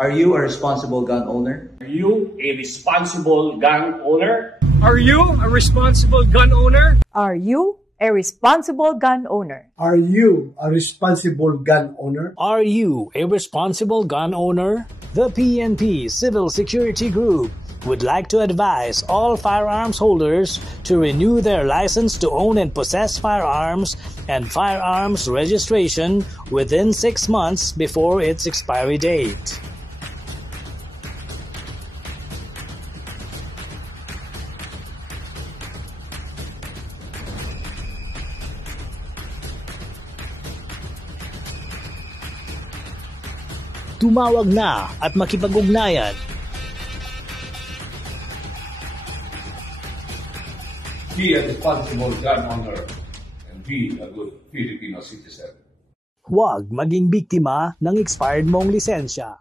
Are you a responsible gun owner? Are you a responsible gun owner? Are you a responsible gun owner? Are you a responsible gun owner? Are you a responsible gun owner? Are you a responsible gun owner? The PNP Civil Security Group would like to advise all firearms holders to renew their license to own and possess firearms and firearms registration within 6 months before its expiry date. Tumawag na at makipag-ugnayan. Be a responsible gun owner and be a good Filipino citizen. Huwag maging biktima ng expired mong lisensya.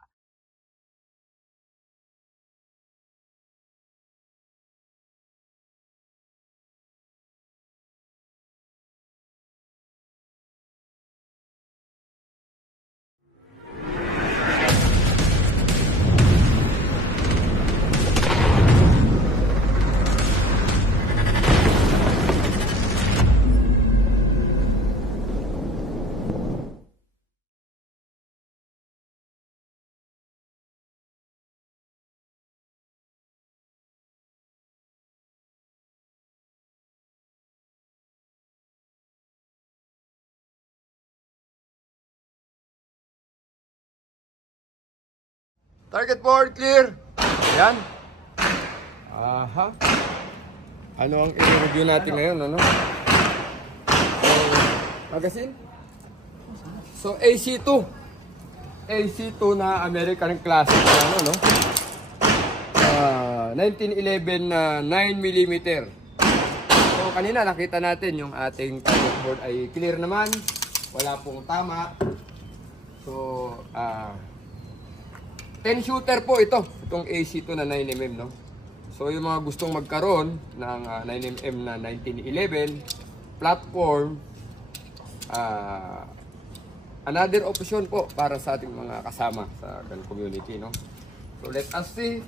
Target board, clear. Yan. Aha. Ano ang i-review natin ngayon, ano? So, magazine? So, AC2. AC2 na American Classic, ano, no? 1911 na 9mm. So, kanina nakita natin yung ating target board ay clear naman. Wala pong tama. So, 10 shooter po ito, itong AC2 na 9mm, no? So yung mga gustong magkaroon ng 9mm na 1911 platform, another option po para sa ating mga kasama sa gun community, no? So let us see.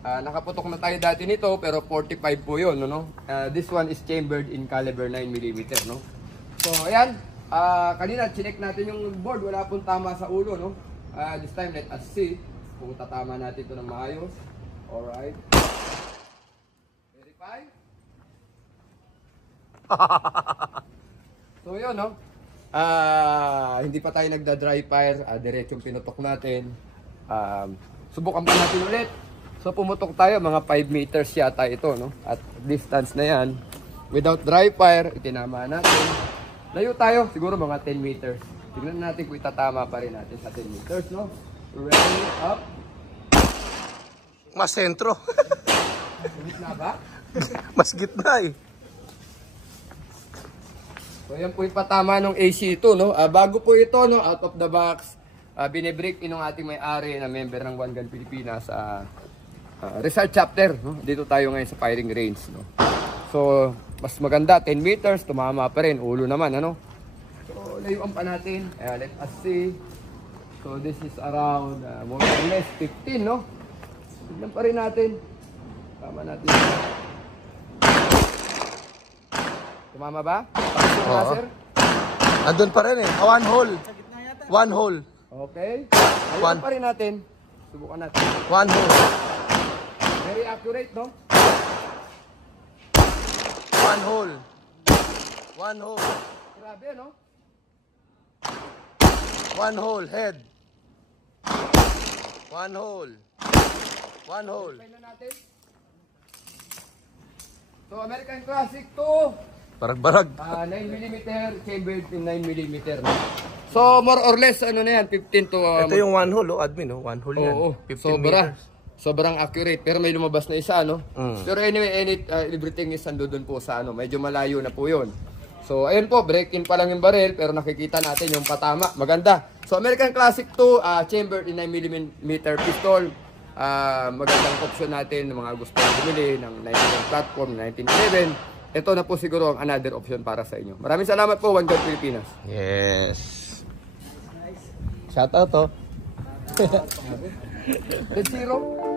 Nakaputok na tayo dati nito pero 45 po yun, no? This one is chambered in caliber 9mm, no? So ayan, kanina chinek natin yung board, wala pong tama sa ulo, no? This time let us see kung tatama natin ito ng maayos. Alright. Verify. So yun, no? Hindi pa tayo nagda-dry fire. Diretsong pinutok natin. Subukan pa natin ulit. So pumutok tayo, mga 5 meters yata ito, no? At distance na yan. Without dry fire, itinama natin. Layo tayo, siguro mga 10 meters. Tignan natin kung itatama pa rin natin sa 10 meters, no? Ready, up. Mas sentro. Gitna ba? Mas gitna eh. So yan po yung patama ng AC2, no? Bago po ito, no? Out of the box. Binibreak in ng ating may-ari na member ng One Gun Pilipinas sa Rizal chapter, no? Dito tayo ngayon sa firing range, no? So, mas maganda, 10 meters, tumama pa rin. Ulo naman, ano? So, layuan pa natin. Let us see. So, this is around more or less 15, no? Tignan pa rin natin. Tama natin. Tumama ba? Oo. Andun pa rin eh. One hole. One hole. Okay. Layuan pa rin natin. Subukan natin. One hole. Very accurate, no? One hole. One hole. Grabe, no? One hole. Head. One hole. One hole. So, American Classic 2. Barag-barag. 9mm, chambered in 9mm. No? So, more or less, ano na yan, 15 to... Ito yung one hole, oh, admin, oh. One hole yan. Oo, 15 meters. Sobrang accurate. Pero may lumabas na isa, no? Pero anyway, everything is doon po sa, ano, medyo malayo na po yun. So, ayun po, break-in pa lang yung barrel, pero nakikita natin yung patama. Maganda. So, American Classic 2, chambered in 9mm pistol. Magandang option natin ng mga gusto bumili ng 9mm platform, 1911. Ito na po siguro ang another option para sa inyo. Maraming salamat po, One Gun Pilipinas. Yes. Shout out to. Red Zero?